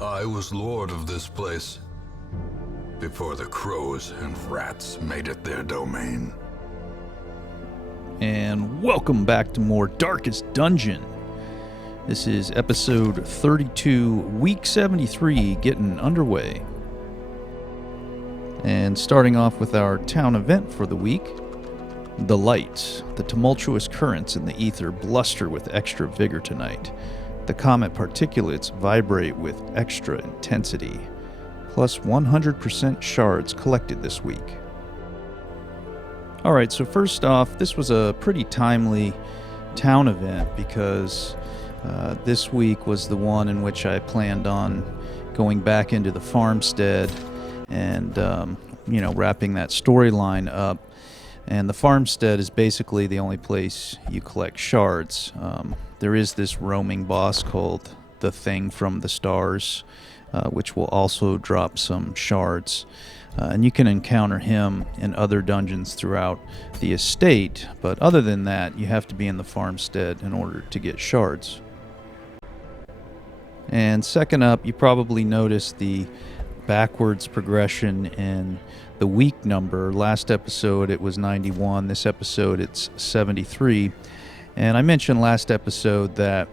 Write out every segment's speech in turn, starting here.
I was lord of this place before the crows and rats made it their domain. And welcome back to more Darkest Dungeon. This is episode 32, week 73, getting underway. And starting off with our town event for the week, the lights. The tumultuous currents in the ether bluster with extra vigor tonight. The comet particulates vibrate with extra intensity. Plus 100% shards collected this week. Alright, so first off, this was a pretty timely town event because this week was the one in which I planned on going back into the Farmstead and, wrapping that storyline up. And the Farmstead is basically the only place you collect shards. There is this roaming boss called the Thing from the Stars, which will also drop some shards. And you can encounter him in other dungeons throughout the estate, but other than that, you have to be in the Farmstead in order to get shards. And second up, you probably noticed the backwards progression in the week number. Last episode it was 91, this episode it's 73. And I mentioned last episode that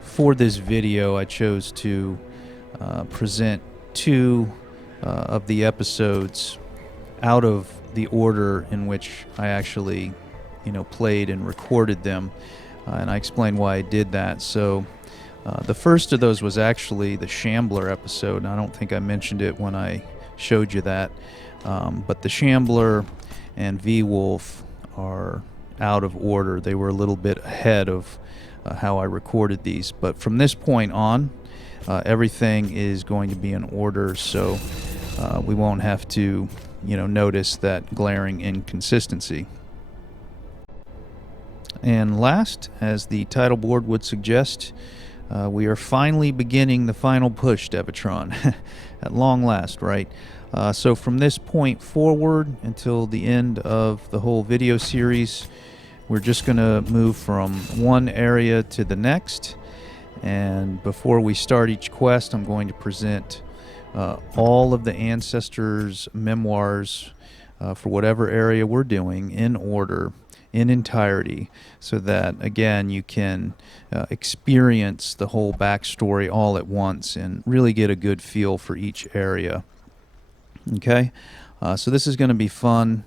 for this video I chose to present two of the episodes out of the order in which I actually played and recorded them, and I explained why I did that. So the first of those was actually the Shambler episode, and I don't think I mentioned it when I showed you that, but the Shambler and V-Wolf are out of order. They were a little bit ahead of how I recorded these, but from this point on everything is going to be in order, so we won't have to notice that glaring inconsistency. And last, as the title board would suggest, we are finally beginning the final push, Devatron. At long last, right? So from this point forward until the end of the whole video series, we're just going to move from one area to the next. And before we start each quest, I'm going to present all of the ancestors' memoirs for whatever area we're doing in order, in entirety, so that, again, you can experience the whole backstory all at once and really get a good feel for each area. Okay? So this is going to be fun.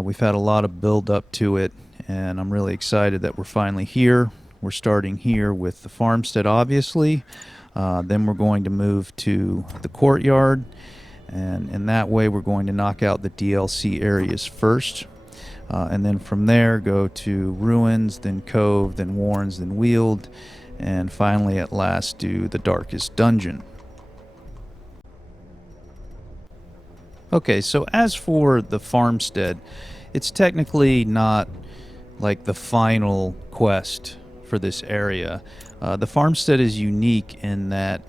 We've had a lot of build up to it, and I'm really excited that we're finally here. We're starting here with the Farmstead, obviously. Then we're going to move to the courtyard, and in that way we're going to knock out the DLC areas first. And then from there go to Ruins, then Cove, then Warrens, then Weald, and finally at last do the Darkest Dungeon. Okay, so as for the Farmstead, it's technically not like the final quest for this area. The Farmstead is unique in that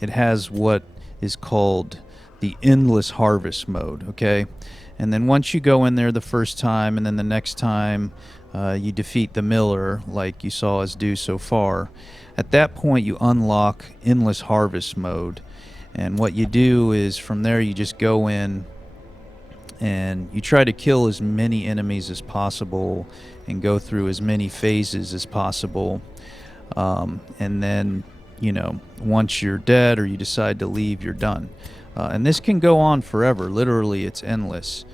it has what is called the Endless Harvest mode, okay? And then once you go in there the first time, and then the next time you defeat the Miller, like you saw us do so far, at that point you unlock Endless Harvest mode. And what you do is from there you just go in and you try to kill as many enemies as possible and go through as many phases as possible. And then, once you're dead or you decide to leave, you're done. And this can go on forever. Literally, it's endless.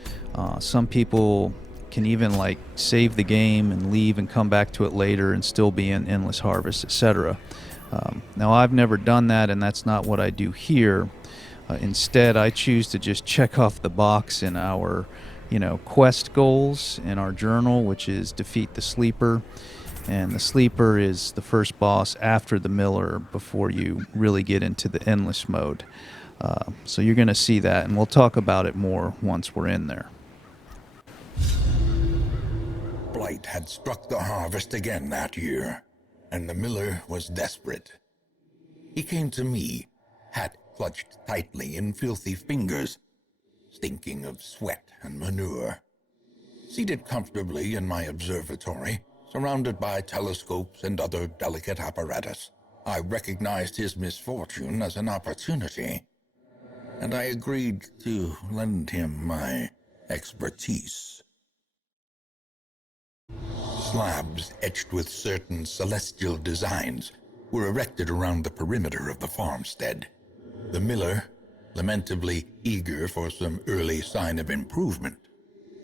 Some people can even save the game and leave and come back to it later and still be in Endless Harvest, etc. Now, I've never done that, and that's not what I do here. Instead, I choose to just check off the box in our, quest goals in our journal, which is defeat the Sleeper. And the Sleeper is the first boss after the Miller before you really get into the Endless mode. So you're going to see that, and we'll talk about it more once we're in there. Blight had struck the harvest again that year, and the miller was desperate. He came to me, hat clutched tightly in filthy fingers, stinking of sweat and manure. Seated comfortably in my observatory, surrounded by telescopes and other delicate apparatus, I recognized his misfortune as an opportunity, and I agreed to lend him my expertise. Slabs etched with certain celestial designs were erected around the perimeter of the farmstead. The miller, lamentably eager for some early sign of improvement,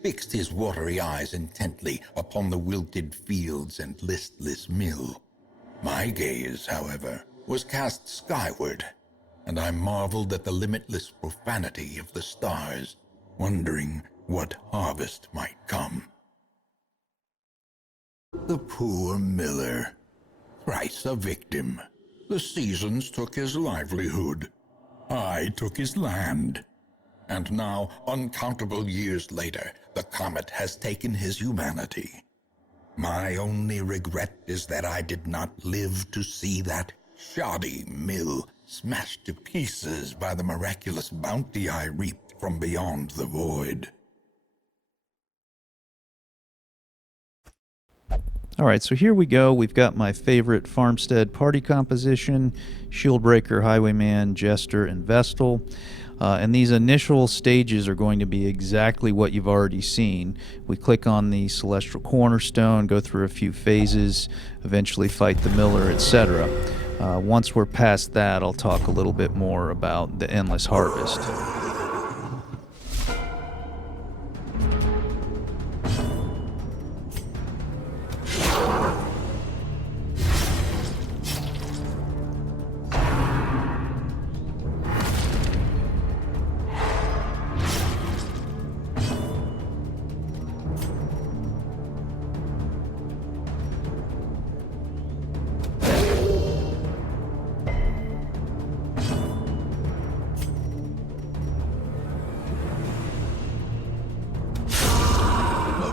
fixed his watery eyes intently upon the wilted fields and listless mill. My gaze, however, was cast skyward, and I marveled at the limitless profanity of the stars, wondering what harvest might come. The poor miller, thrice a victim. The seasons took his livelihood. I took his land. And now, uncountable years later, the comet has taken his humanity. My only regret is that I did not live to see that shoddy mill smashed to pieces by the miraculous bounty I reaped from beyond the void. All right, so here we go. We've got my favorite Farmstead party composition: Shieldbreaker, Highwayman, Jester, and Vestal. And these initial stages are going to be exactly what you've already seen. We click on the Celestial Cornerstone, go through a few phases, eventually fight the Miller, etc. Once we're past that, I'll talk a little bit more about the Endless Harvest.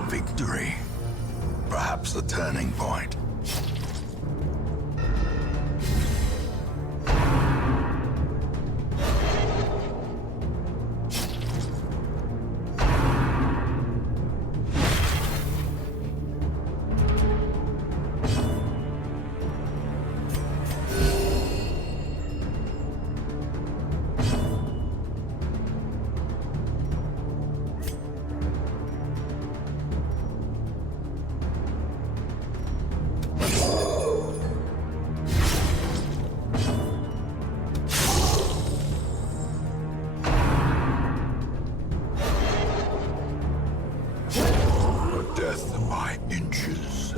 Victory. Perhaps the turning point. Death by inches.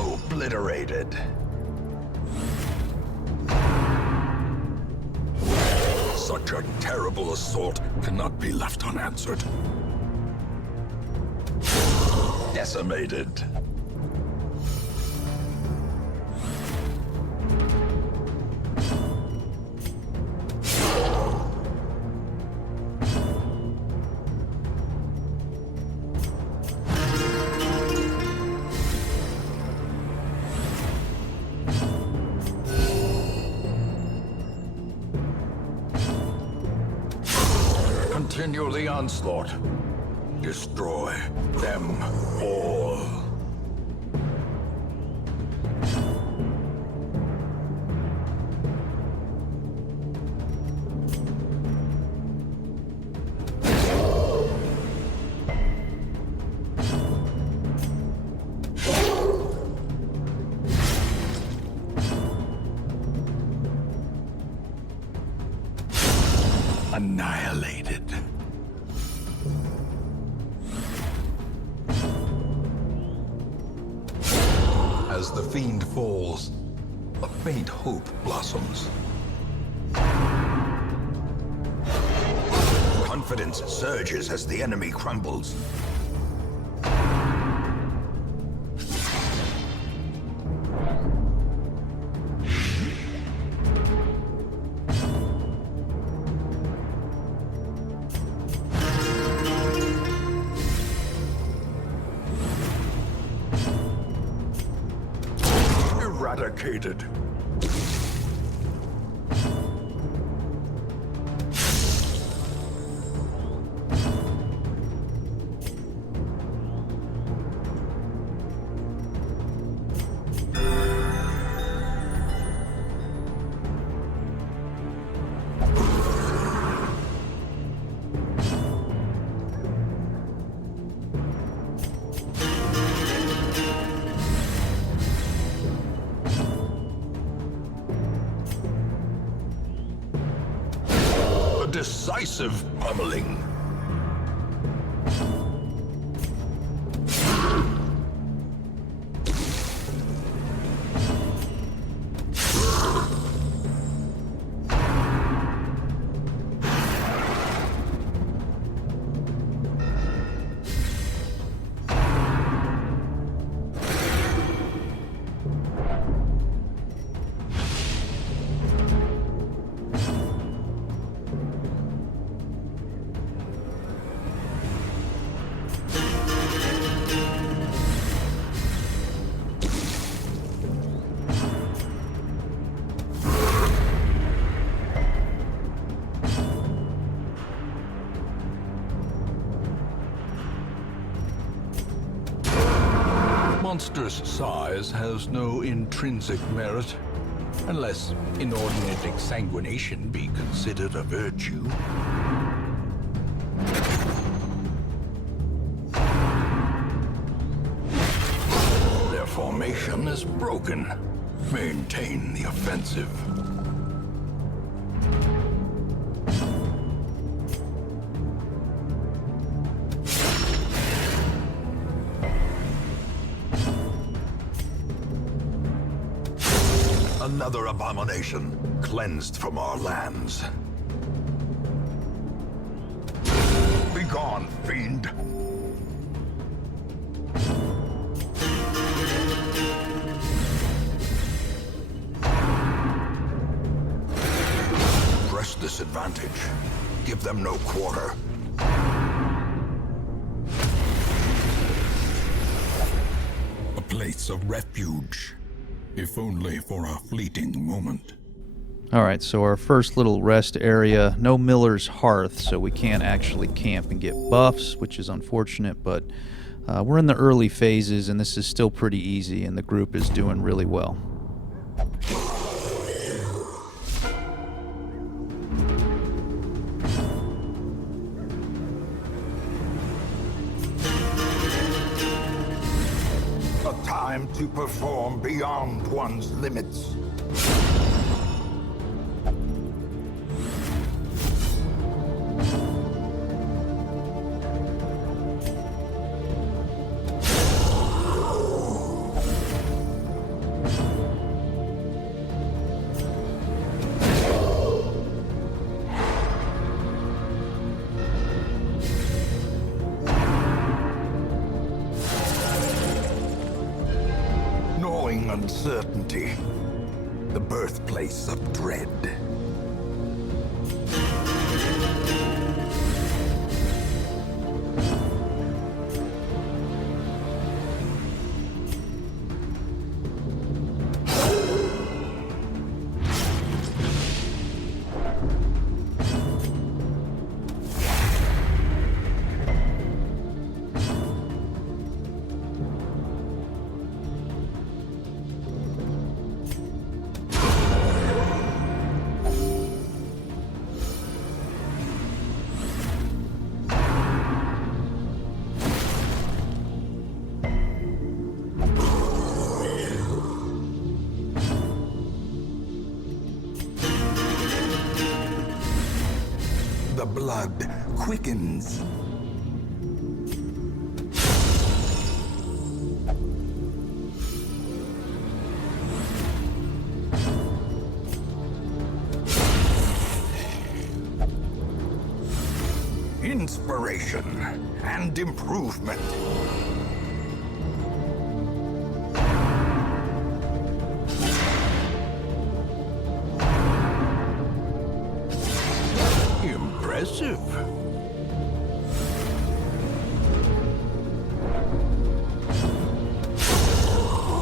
Obliterated. Such a terrible assault cannot be left unanswered. Decimated. Continue the onslaught. Destroy them all. Annihilated. As the fiend falls, a faint hope blossoms. confidence surges as the enemy crumbles. Eradicated. Decisive pummeling. Monstrous size has no intrinsic merit, unless inordinate exsanguination be considered a virtue. Their formation is broken. Maintain the offensive. Another abomination, cleansed from our lands. Begone, fiend! Press this advantage. Give them no quarter. A place of refuge. If only for a fleeting moment. All right, so our first little rest area, no Miller's Hearth, so we can't actually camp and get buffs, which is unfortunate, but we're in the early phases, and this is still pretty easy, and the group is doing really well. Time to perform beyond one's limits. Uncertainty, the birthplace of dread. The blood quickens. inspiration and improvement. Impressive.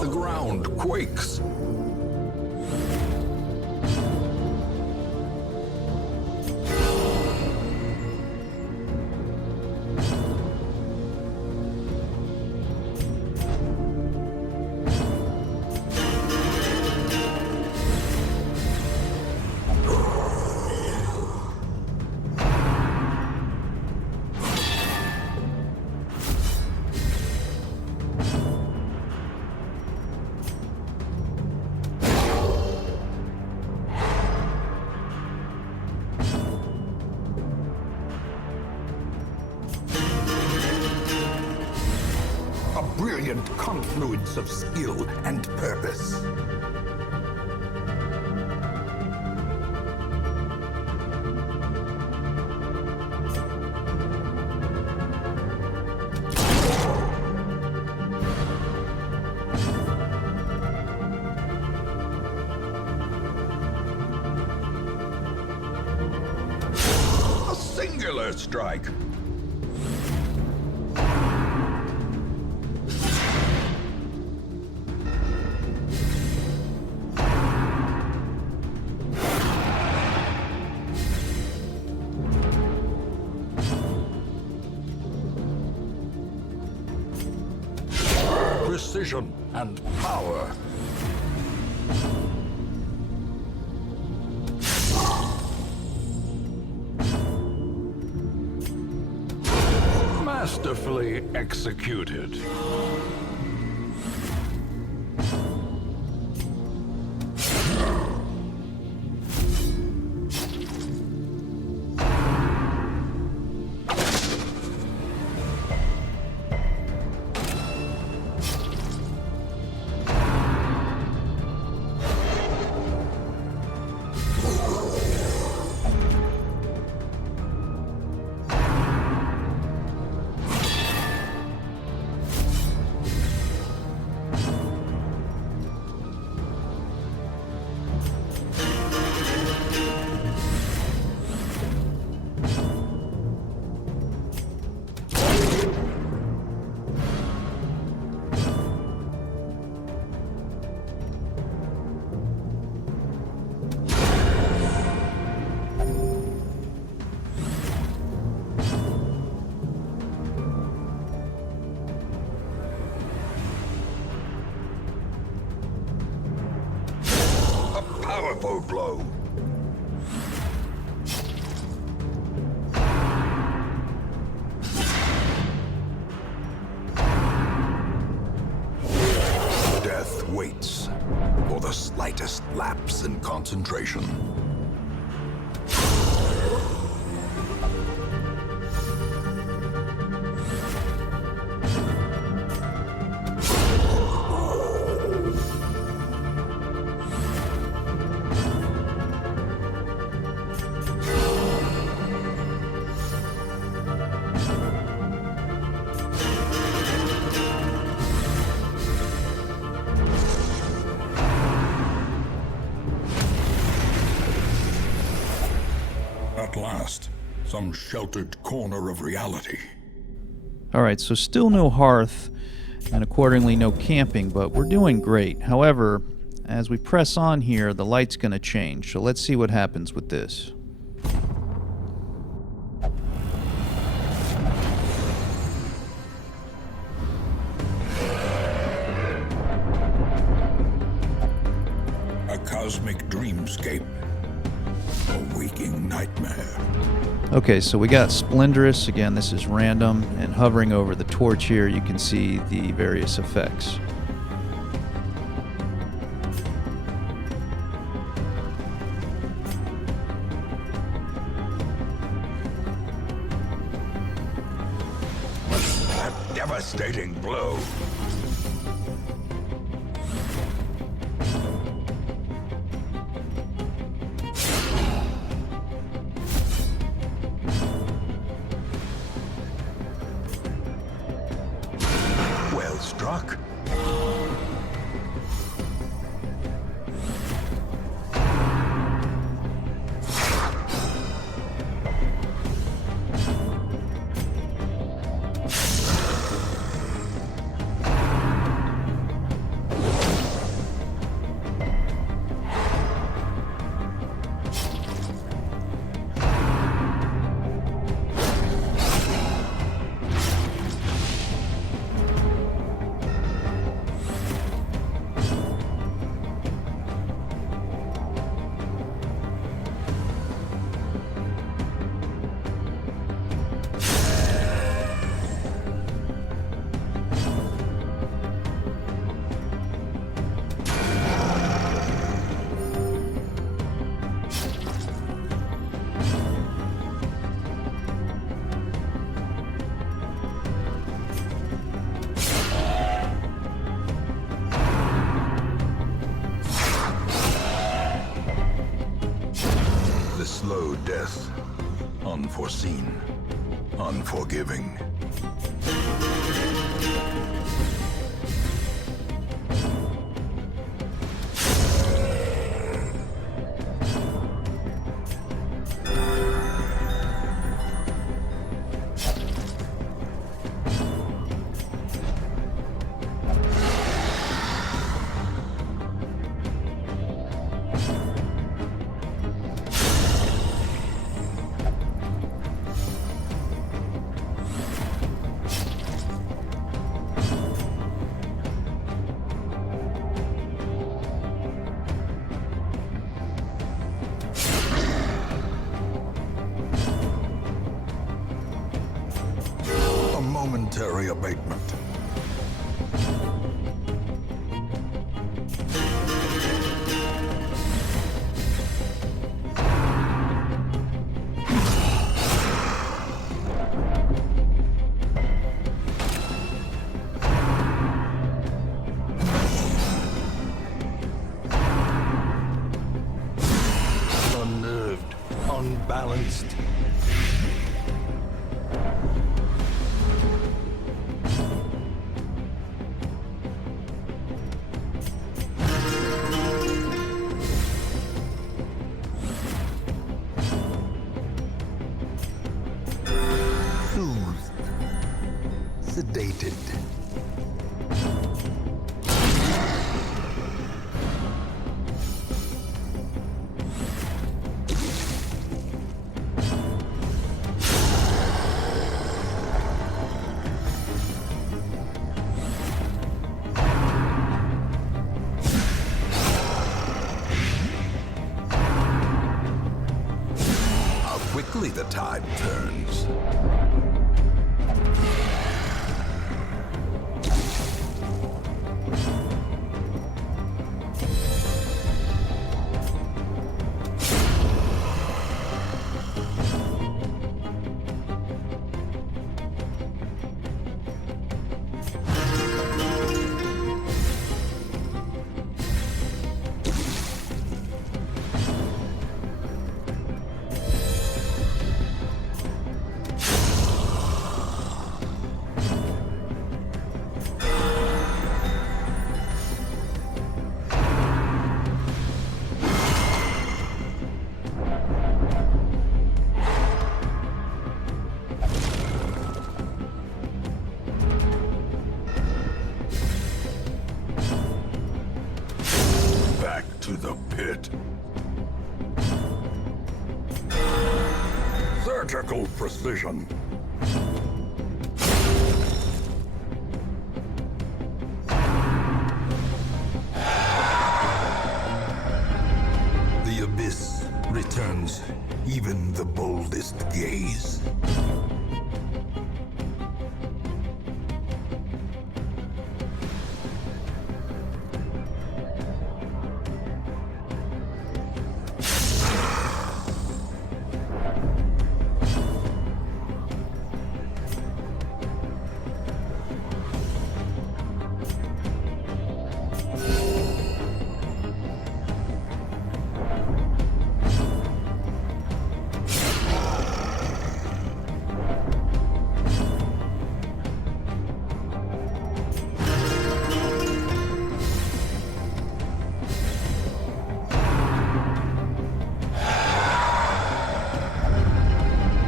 The ground quakes. A brilliant confluence of skill and purpose. A singular strike. Precision and power. Masterfully executed. Powerful blow. Death waits for the slightest lapse in concentration. At last, some sheltered corner of reality. Alright, so still no hearth, and accordingly no camping, but we're doing great. However, as we press on here, the light's going to change, so let's see what happens with this. A cosmic dreamscape. A waking nightmare. Okay, so we got Splendorous. Again, this is random, and hovering over the torch here, you can see the various effects. A devastating blow. Yes, unforeseen, unforgiving. A momentary abatement. Unnerved, unbalanced. Soothed, sedated. How quickly the tide turns. Back to the pit. Surgical precision. The abyss returns even the boldest gaze.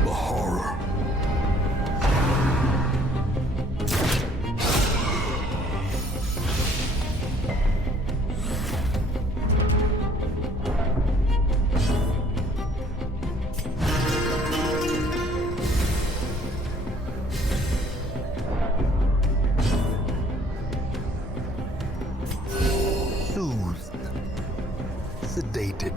The horror. Soothed, sedated.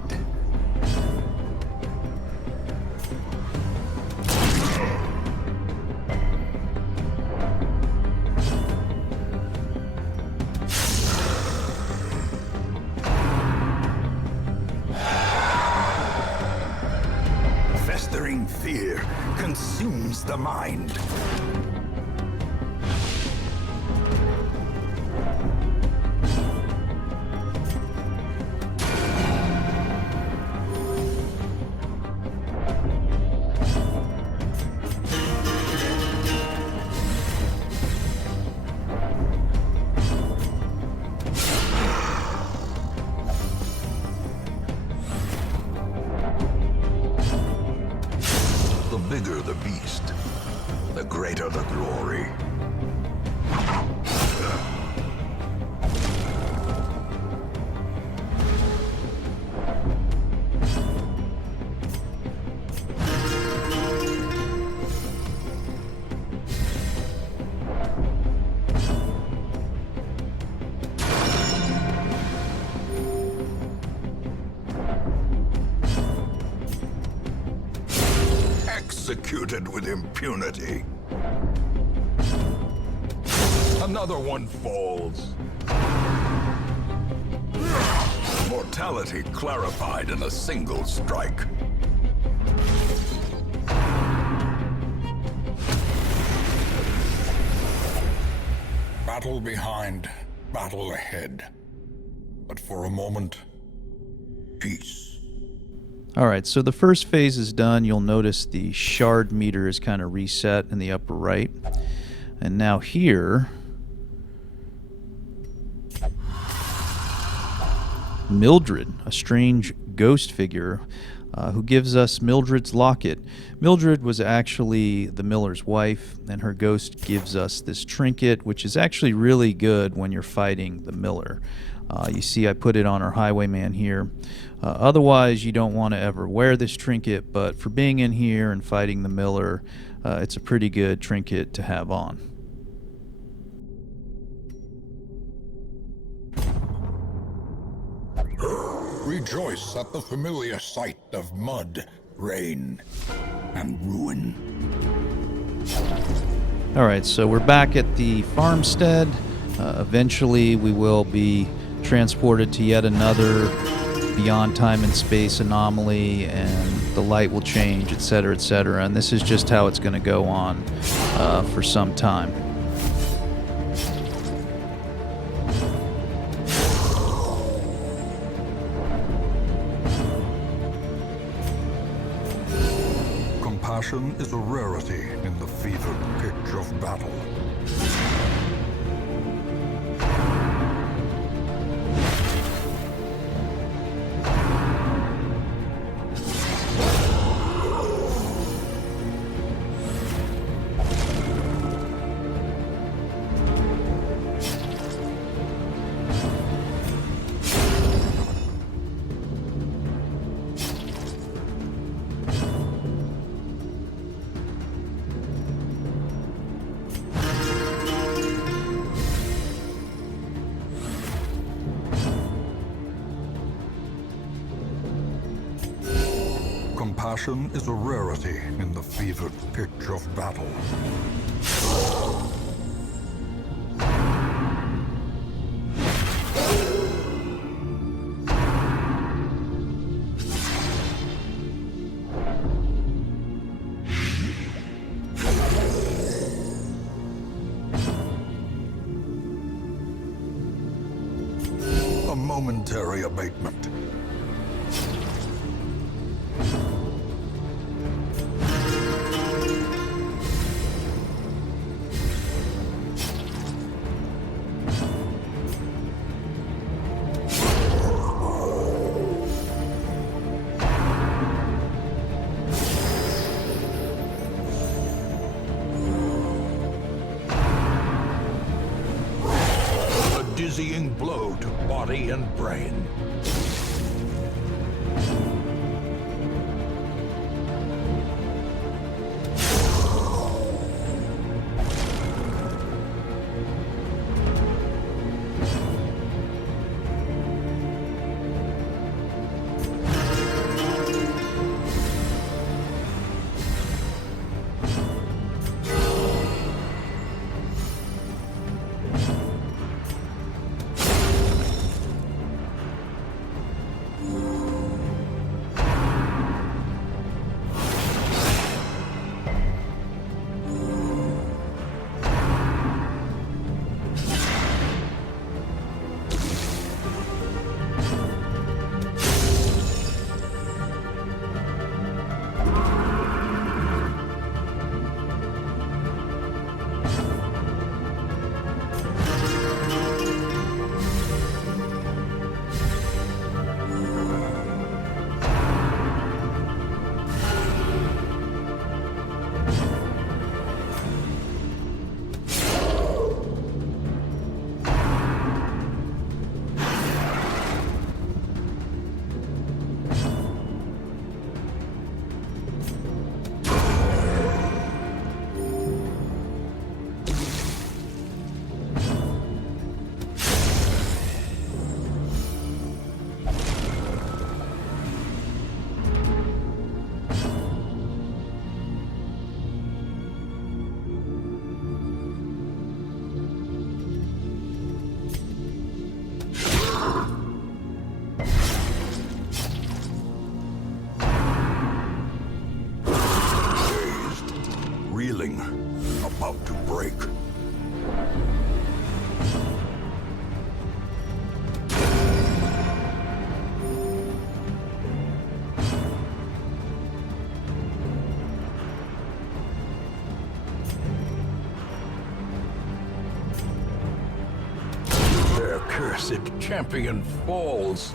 Festering fear consumes the mind. bigger the beast, the greater the glory. Executed with impunity. Another one falls. Mortality clarified in a single strike. Battle behind, battle ahead. But for a moment, peace. All right, so the first phase is done. You'll notice the shard meter is kind of reset in the upper right. And now here, Mildred, a strange ghost figure who gives us Mildred's locket. Mildred was actually the miller's wife, and her ghost gives us this trinket, which is actually really good when you're fighting the miller. You see I put it on our highwayman here. Otherwise, you don't want to ever wear this trinket, but for being in here and fighting the miller, it's a pretty good trinket to have on. Rejoice at the familiar sight of mud, rain, and ruin. All right, so we're back at the farmstead. Eventually, we will be transported to yet another beyond time and space anomaly, and the light will change, etc., etc. And this is just how it's going to go on for some time. Compassion is a rarity in the fevered pitch of battle. Compassion is a rarity in the fevered pitch of battle. A momentary abatement. Dizzying blow to body and brain. about to break. Their cursed champion falls.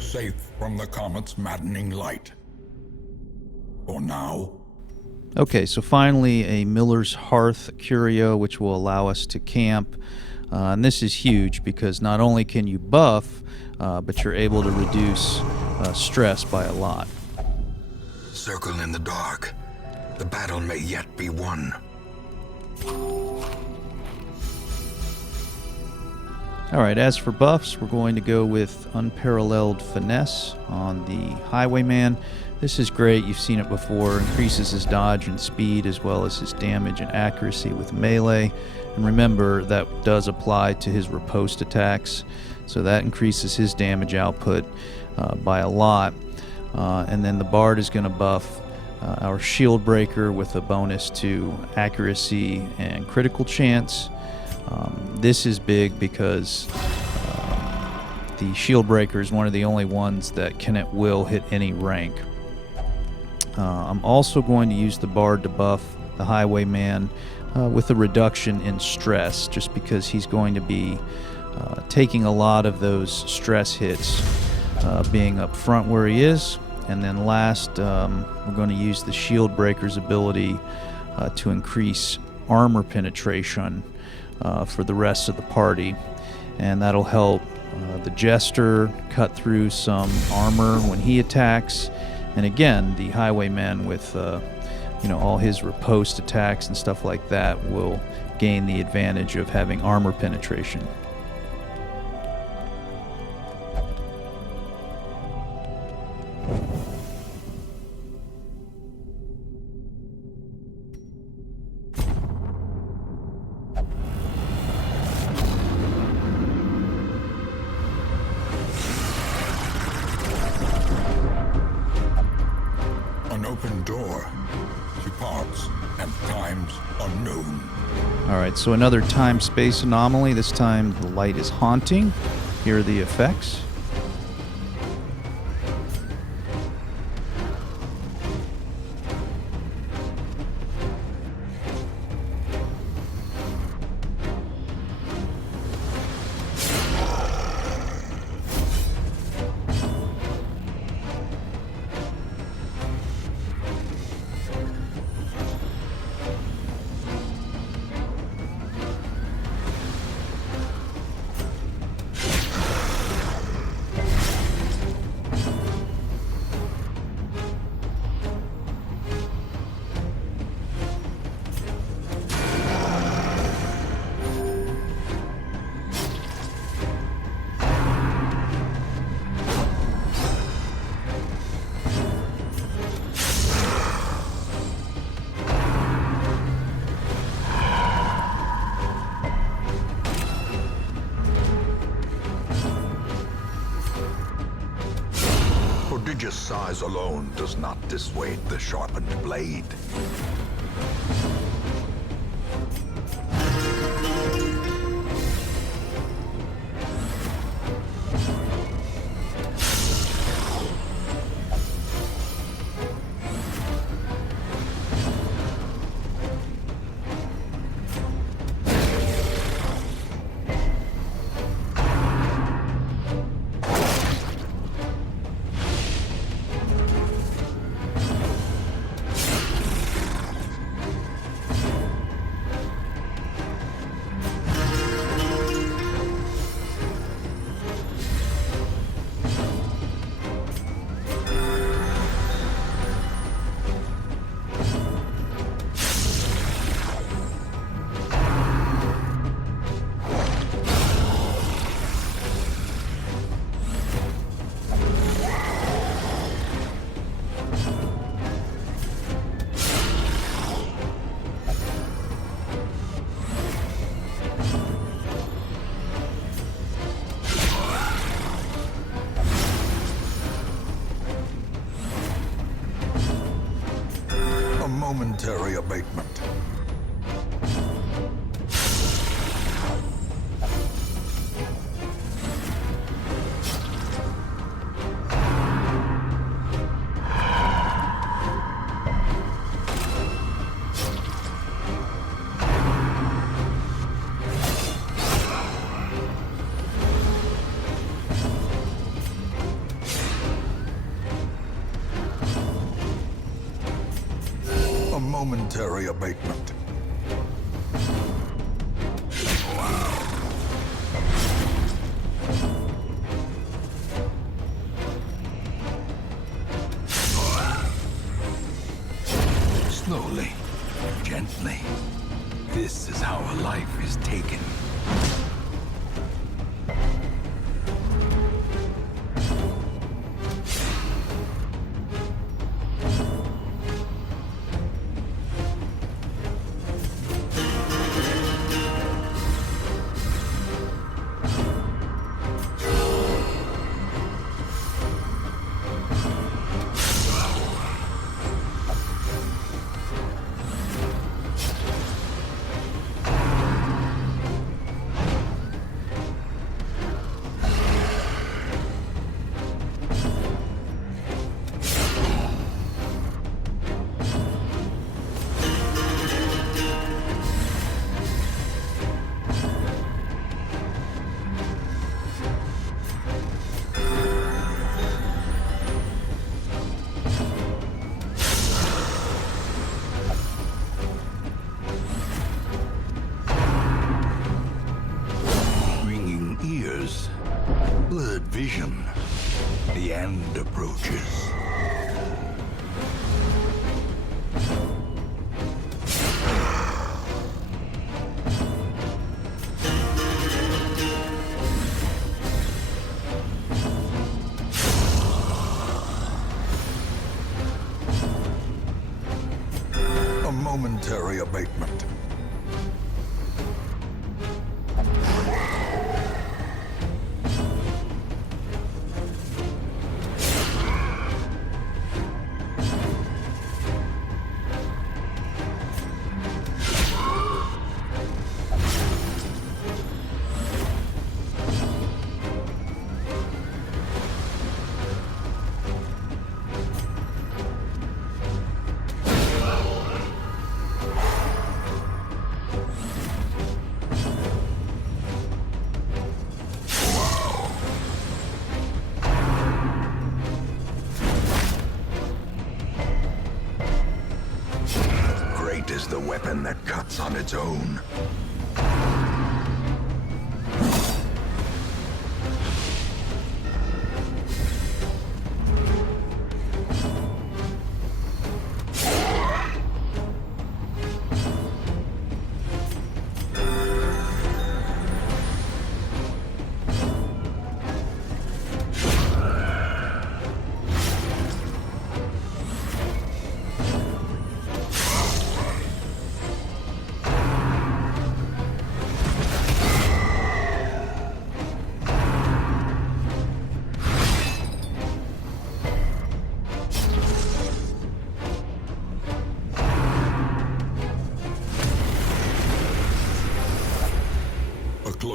Safe from the comet's maddening light. For now. Okay, so finally a Miller's Hearth curio, which will allow us to camp. And this is huge because not only can you buff, but you're able to reduce stress by a lot. Circle in the dark. The battle may yet be won. All right, as for buffs, we're going to go with Unparalleled Finesse on the Highwayman. This is great. You've seen it before. Increases his dodge and speed as well as his damage and accuracy with melee. And remember, that does apply to his riposte attacks. So that increases his damage output by a lot. And then the Bard is going to buff our Shield Breaker with a bonus to accuracy and critical chance. This is big because the Shield Breaker is one of the only ones that can at will hit any rank. I'm also going to use the Bard to buff the Highwayman with a reduction in stress, just because he's going to be taking a lot of those stress hits being up front where he is. And then last, we're going to use the Shield Breaker's ability to increase armor penetration for the rest of the party, and that'll help the Jester cut through some armor when he attacks, and again the Highwayman with all his riposte attacks and stuff like that will gain the advantage of having armor penetration. An open door to parts and times unknown. Alright, so another time-space anomaly. This time the light is haunting. Here are the effects. size alone does not dissuade the sharpened blade. Momentary abatement. A momentary abatement. Slowly, gently. This is how a life is taken. Blurred vision. The end approaches. A momentary abatement. Is the weapon that cuts on its own.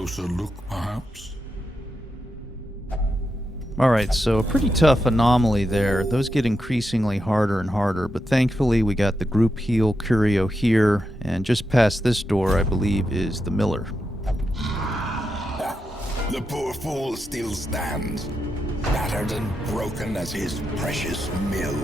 closer look, perhaps? Alright, so a pretty tough anomaly there. Those get increasingly harder and harder, but thankfully we got the group heal curio here, and just past this door, I believe, is the Miller. The poor fool still stands, battered and broken as his precious mill.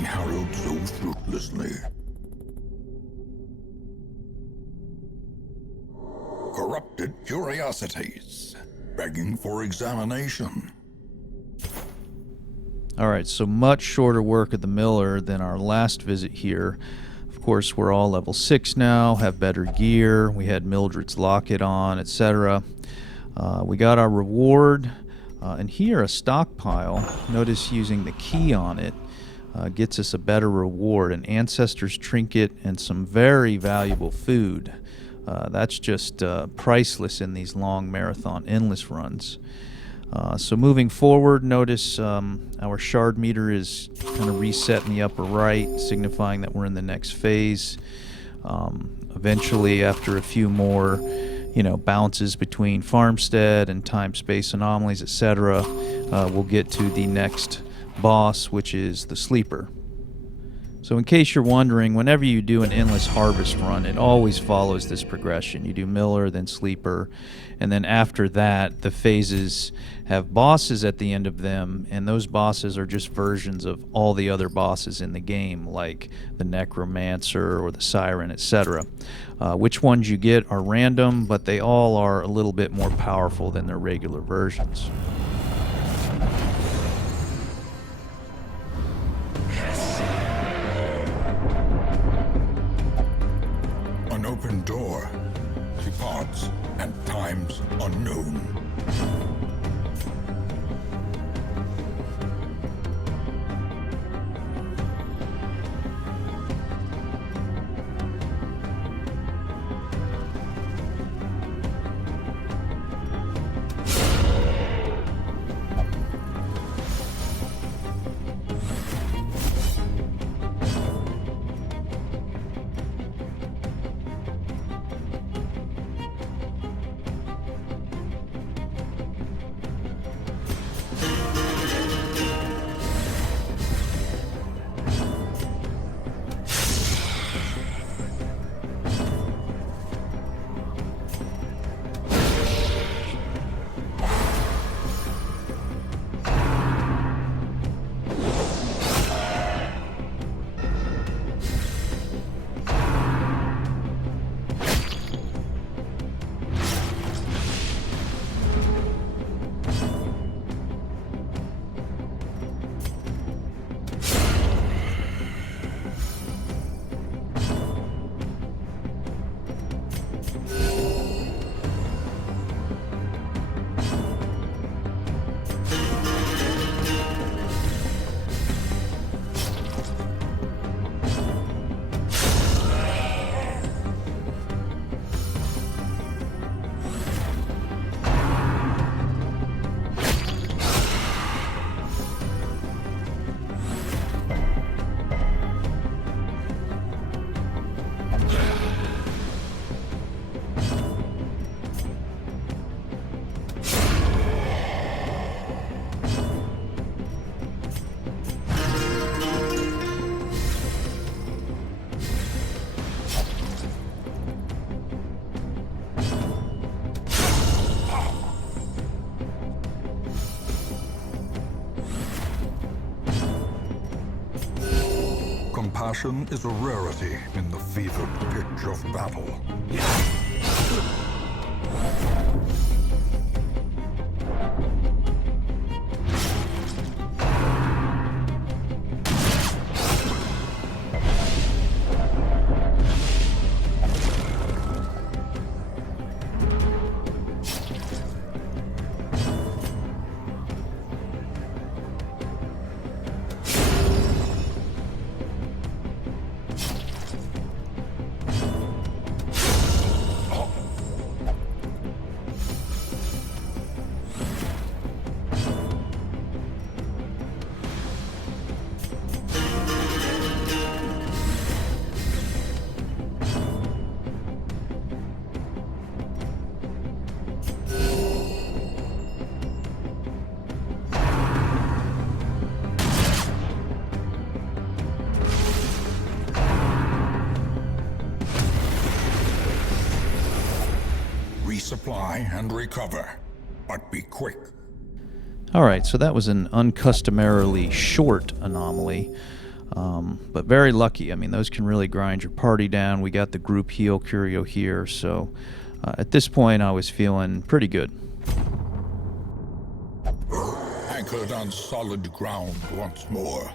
harrowed so fruitlessly. Corrupted curiosities, begging for examination. All right, so much shorter work at the Miller than our last visit here. Of course, we're all level 6 now, have better gear. We had Mildred's locket on, etc. We got our reward, and here a stockpile. Notice using the key on it gets us a better reward, an Ancestor's trinket and some very valuable food. That's just priceless in these long marathon endless runs. So moving forward, notice our shard meter is kind of reset in the upper right, signifying that we're in the next phase. Eventually, after a few more, bounces between Farmstead and time-space anomalies, etc., we'll get to the next boss, which is the Sleeper. So in case you're wondering, whenever you do an endless harvest run, it always follows this progression. You do Miller, then Sleeper, and then after that, the phases have bosses at the end of them, and those bosses are just versions of all the other bosses in the game, like the Necromancer or the Siren, etc. Which ones you get are random, but they all are a little bit more powerful than their regular versions. An open door to parts and times unknown. Compassion is a rarity in the fevered pitch of battle. Resupply and recover, but be quick. All right, so that was an uncustomarily short anomaly. But very lucky. I mean, those can really grind your party down. We got the group heal curio here, so at this point I was feeling pretty good. Anchored on solid ground once more.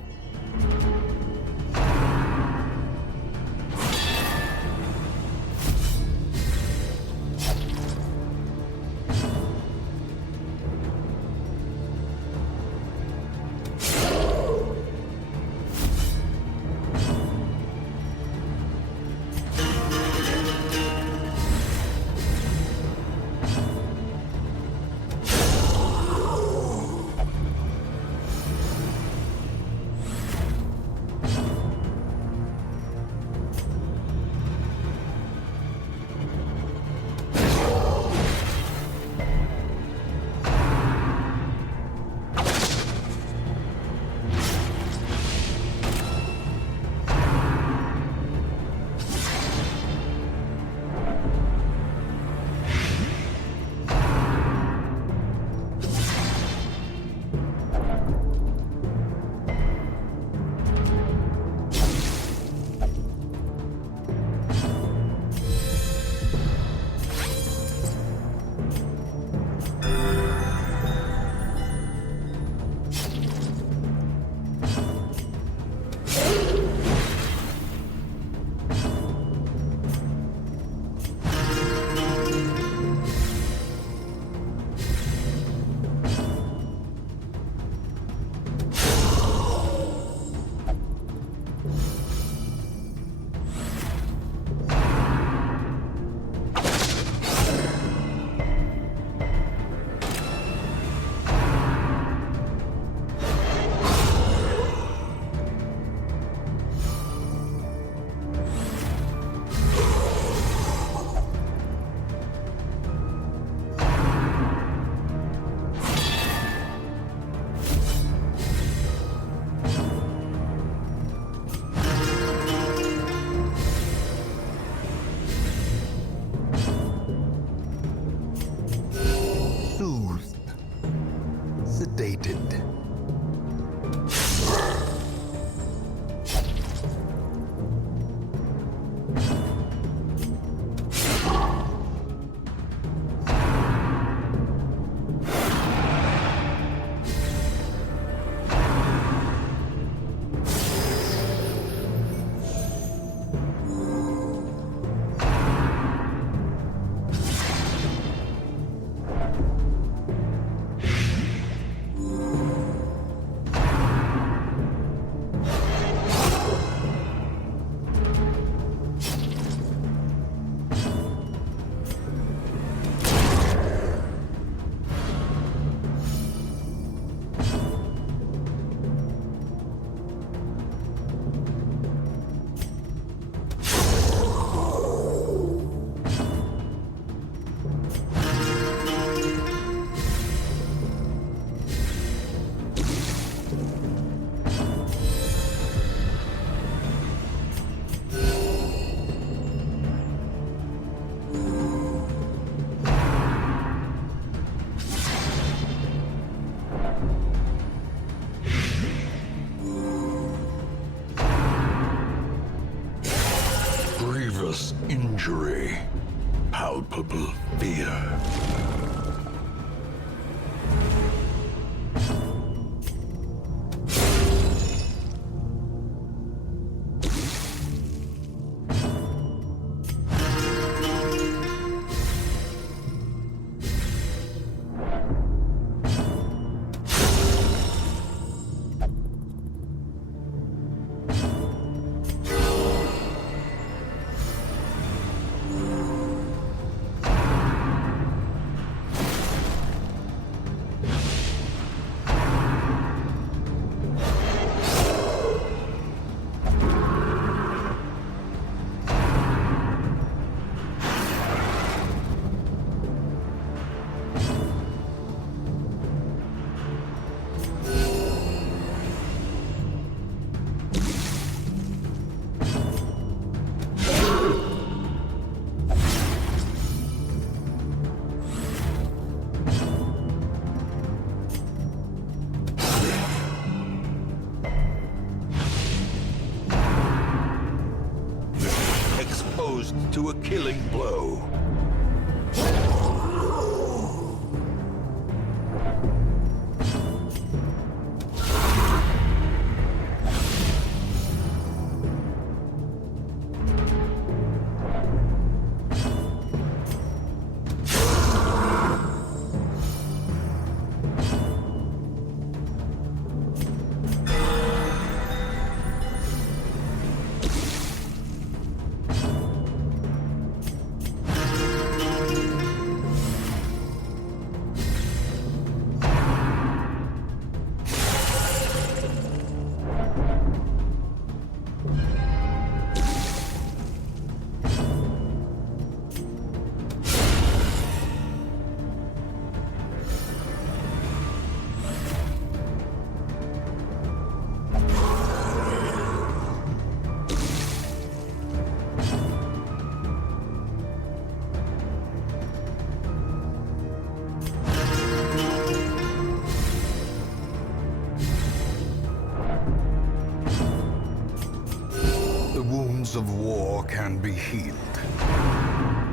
wounds of war can be healed,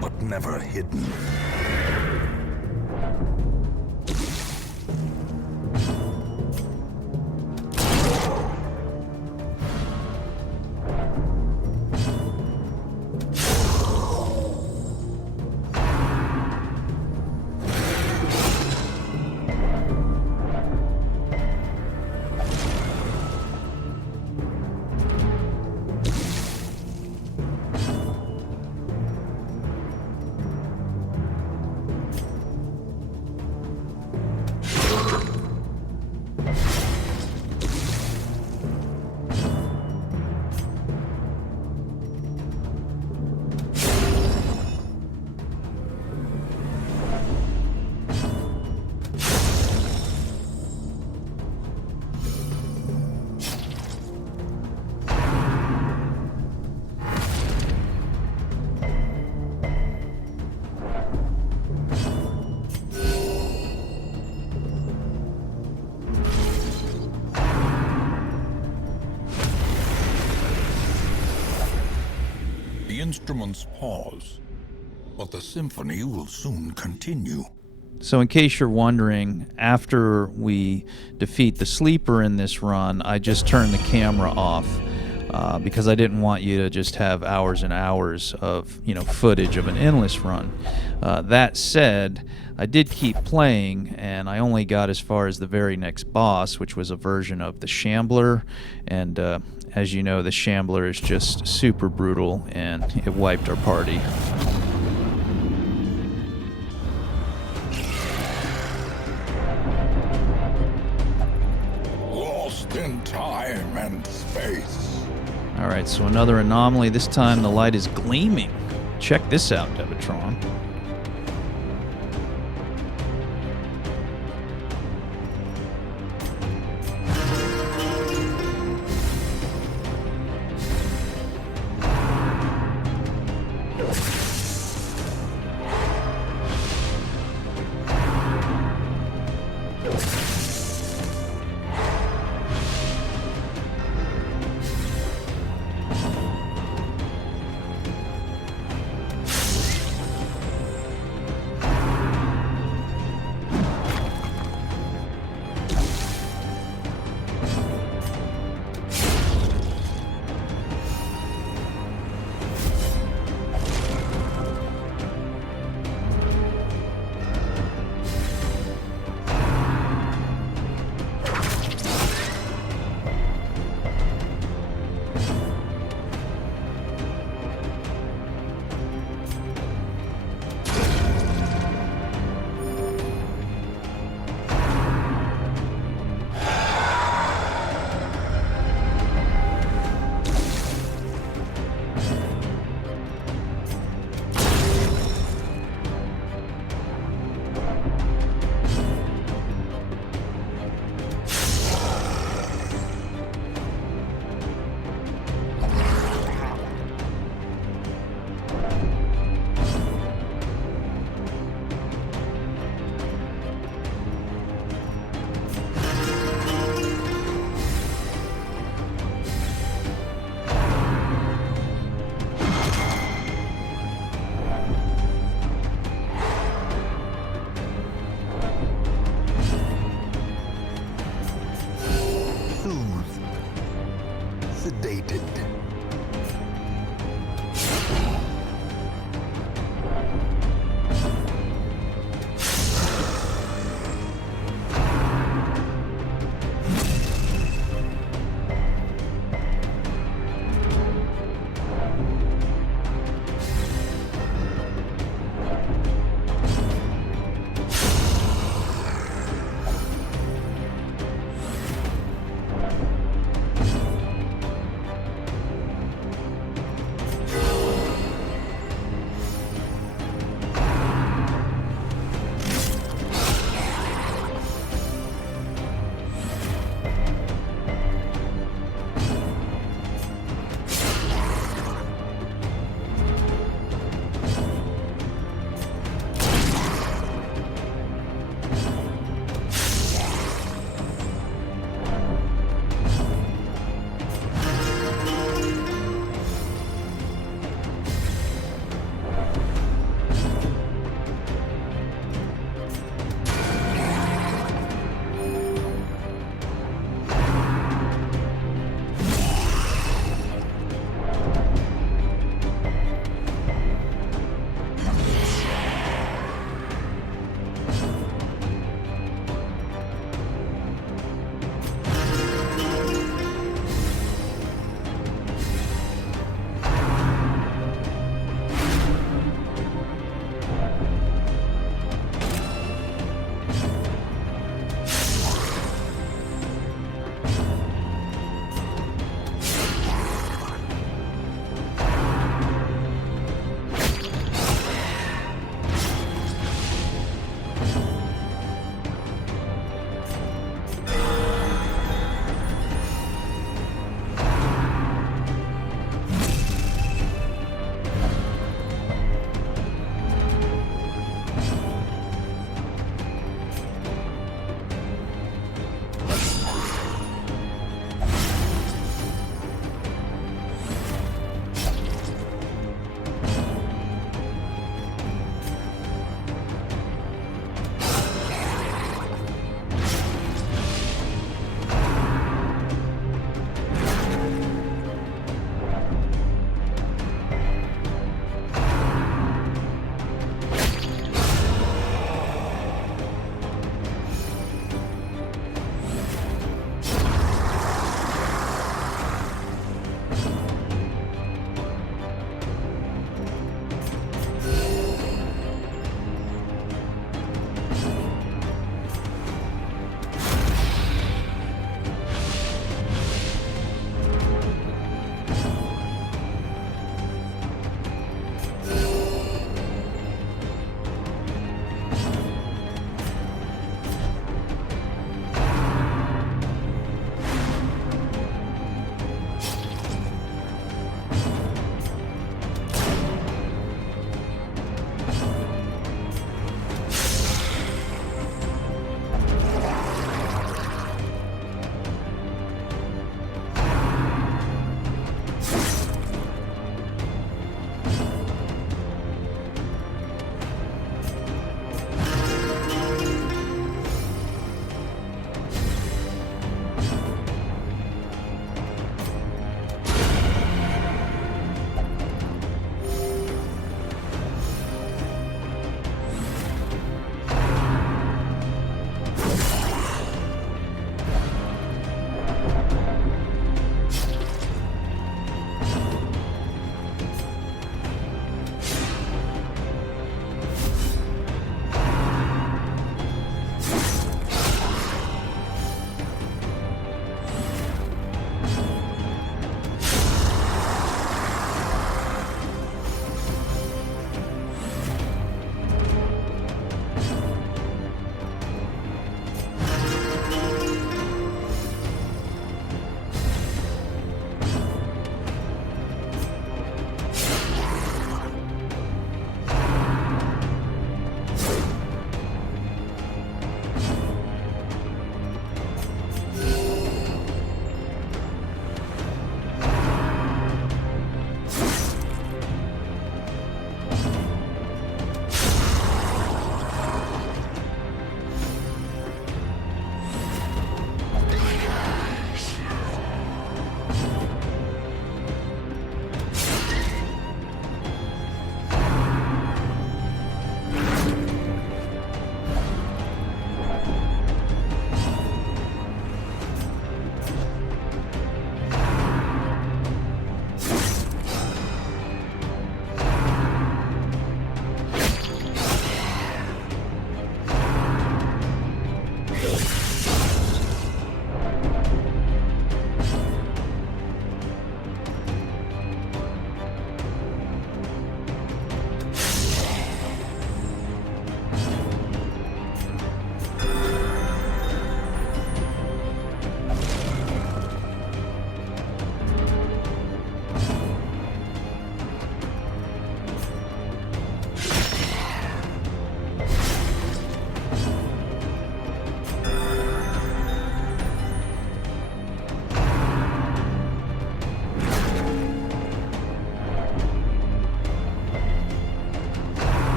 but never hidden. The instruments pause, but the symphony will soon continue. So in case you're wondering, after we defeat the sleeper in this run, I just turned the camera off because I didn't want you to just have hours and hours of footage of an endless run. That said, I did keep playing, and I only got as far as the very next boss, which was a version of the Shambler, and as you know, the Shambler is just super brutal, and it wiped our party. Lost in time and space. Alright, so another anomaly. This time the light is gleaming. Check this out, Devatron.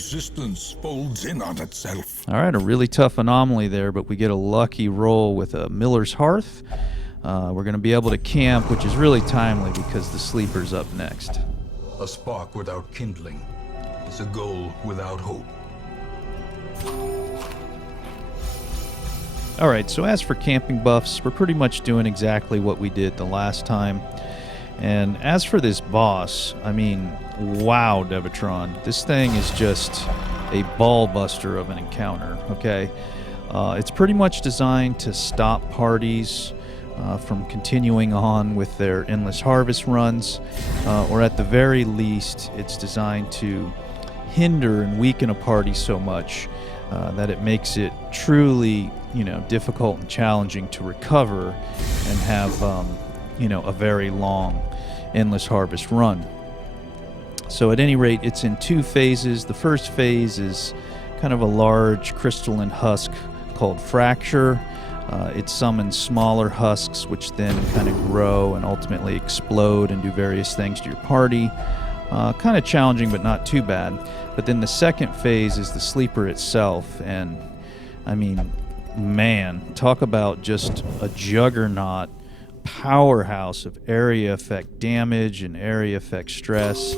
existence folds in on itself. All right, a really tough anomaly there, but we get a lucky roll with a Miller's Hearth. We're going to be able to camp, which is really timely because the sleeper's up next. A spark without kindling is a goal without hope. All right, so as for camping buffs, we're pretty much doing exactly what we did the last time. And as for this boss, I mean, wow, Devatron, this thing is just a ball buster of an encounter, okay? It's pretty much designed to stop parties from continuing on with their endless harvest runs, or at the very least, it's designed to hinder and weaken a party so much that it makes it truly, difficult and challenging to recover and have, a very long endless harvest run. So at any rate, it's in 2 phases. The first phase is kind of a large crystalline husk called Fracture. It summons smaller husks, which then kind of grow and ultimately explode and do various things to your party. Kind of challenging, but not too bad. But then the second phase is the sleeper itself, and I mean, man, talk about just a juggernaut powerhouse of area effect damage and area effect stress.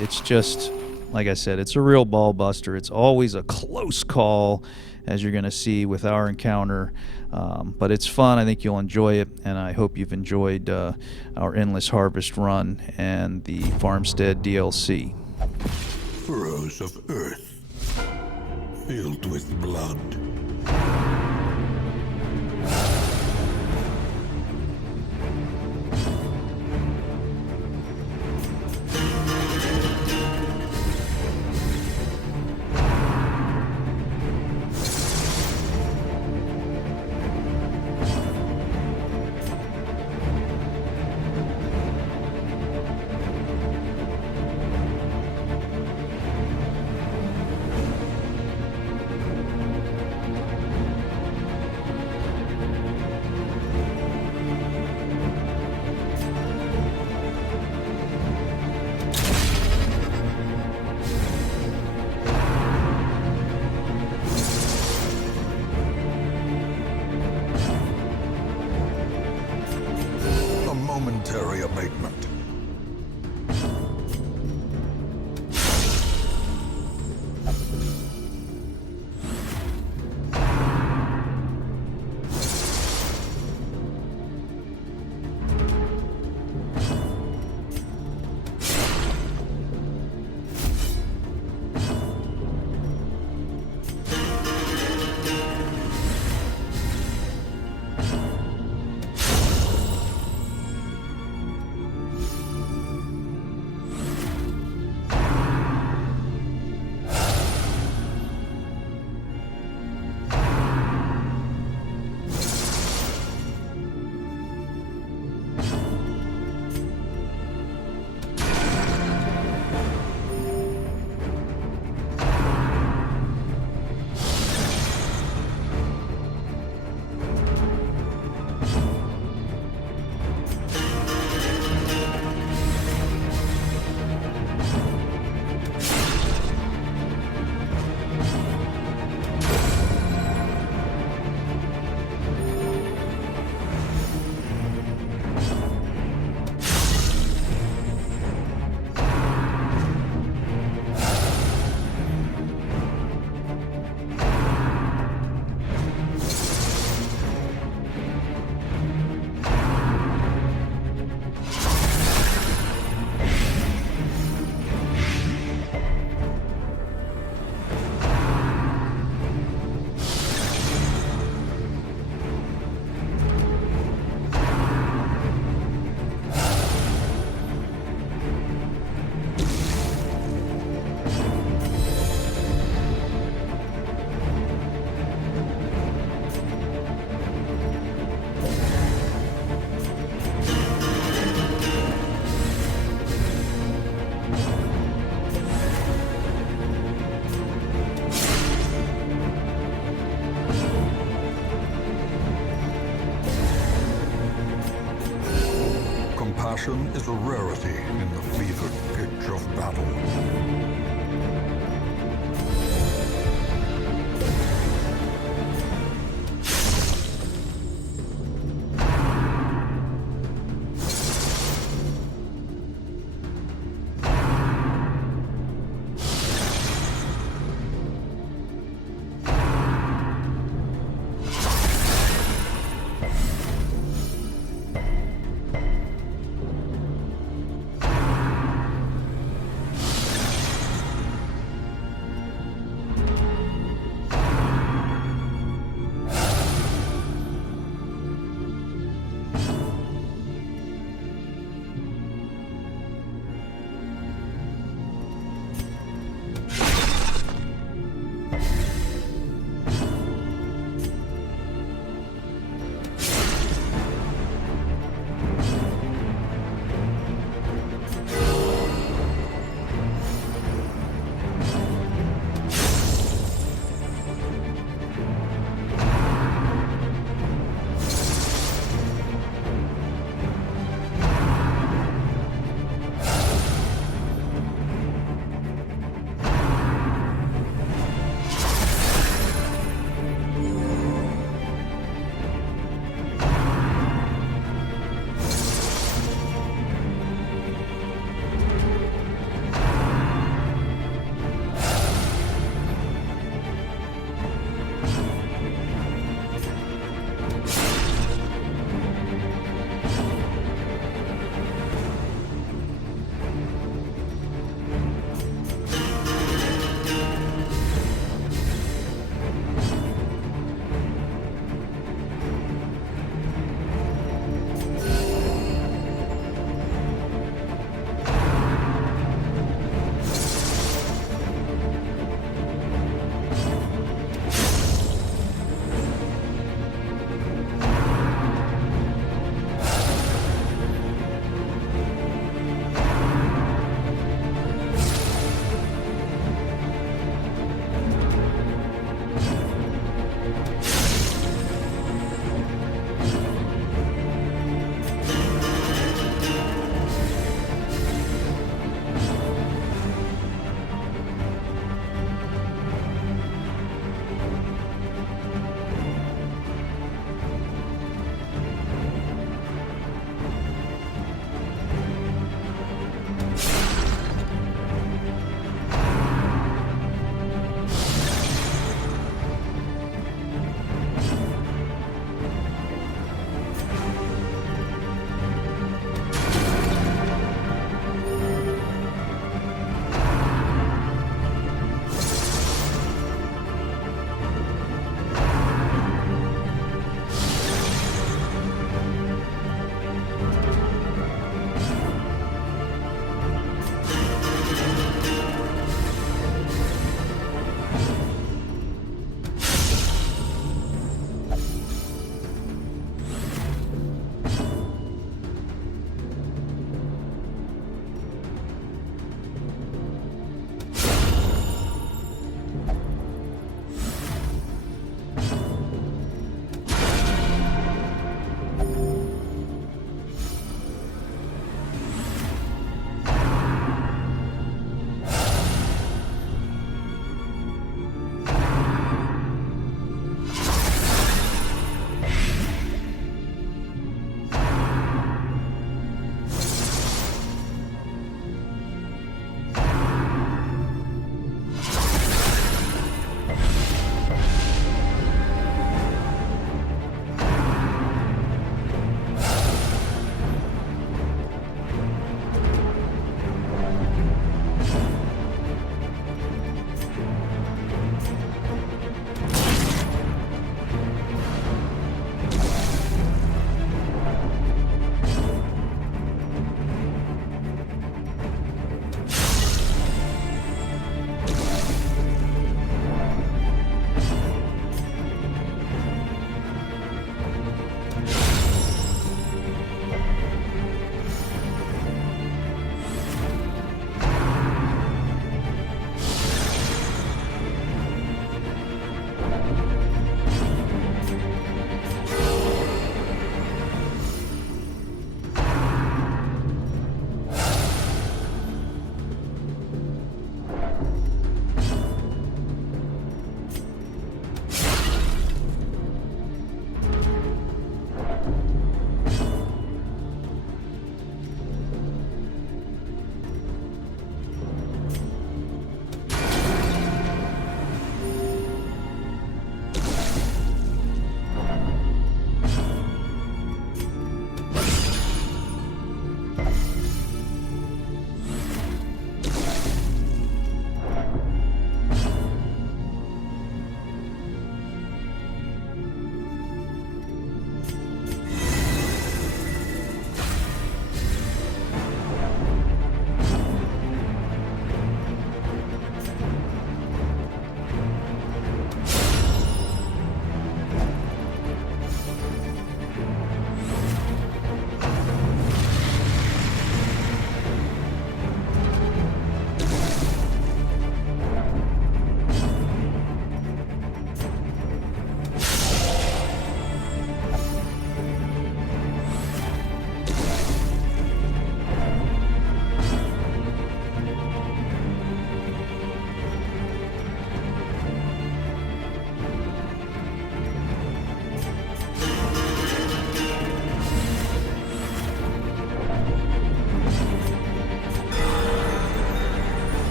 It's just, like I said, it's a real ball buster. It's always a close call, as you're going to see with our encounter. But it's fun. I think you'll enjoy it, and I hope you've enjoyed our Endless Harvest run and the Farmstead DLC. Furrows of earth, filled with blood. Momentary abatement. Compassion is a rarity in the fevered pitch of battle.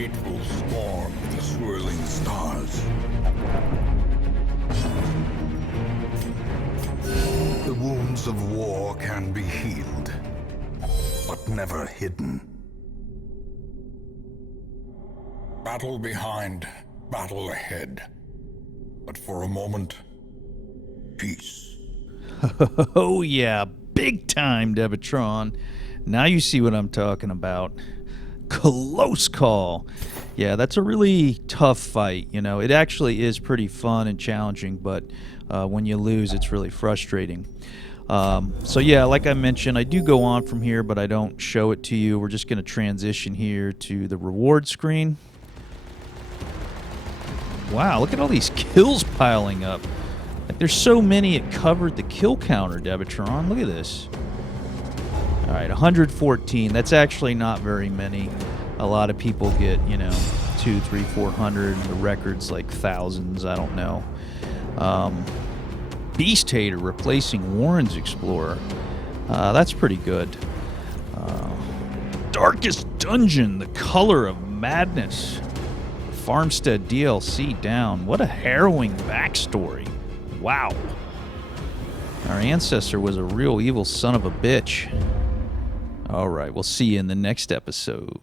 hateful storm of the swirling stars. The wounds of war can be healed, but never hidden. Battle behind, battle ahead. But for a moment, peace. Oh yeah, big time, Devatron. Now you see what I'm talking about. Close call. Yeah, that's a really tough fight. You know, it actually is pretty fun and challenging, but when you lose, it's really frustrating. So yeah, like I mentioned, I do go on from here, but I don't show it to you. We're just going to transition here to the reward screen. Wow, look at all these kills piling up. Like, there's so many it covered the kill counter, Devatron. Look at this. All right, 114. That's actually not very many. A lot of people get, 200, 300, 400. The record's like thousands. I don't know. Beast Hater replacing Warren's Explorer. That's pretty good. Darkest Dungeon, the Color of Madness. Farmstead DLC down. What a harrowing backstory. Wow. Our ancestor was a real evil son of a bitch. All right, we'll see you in the next episode.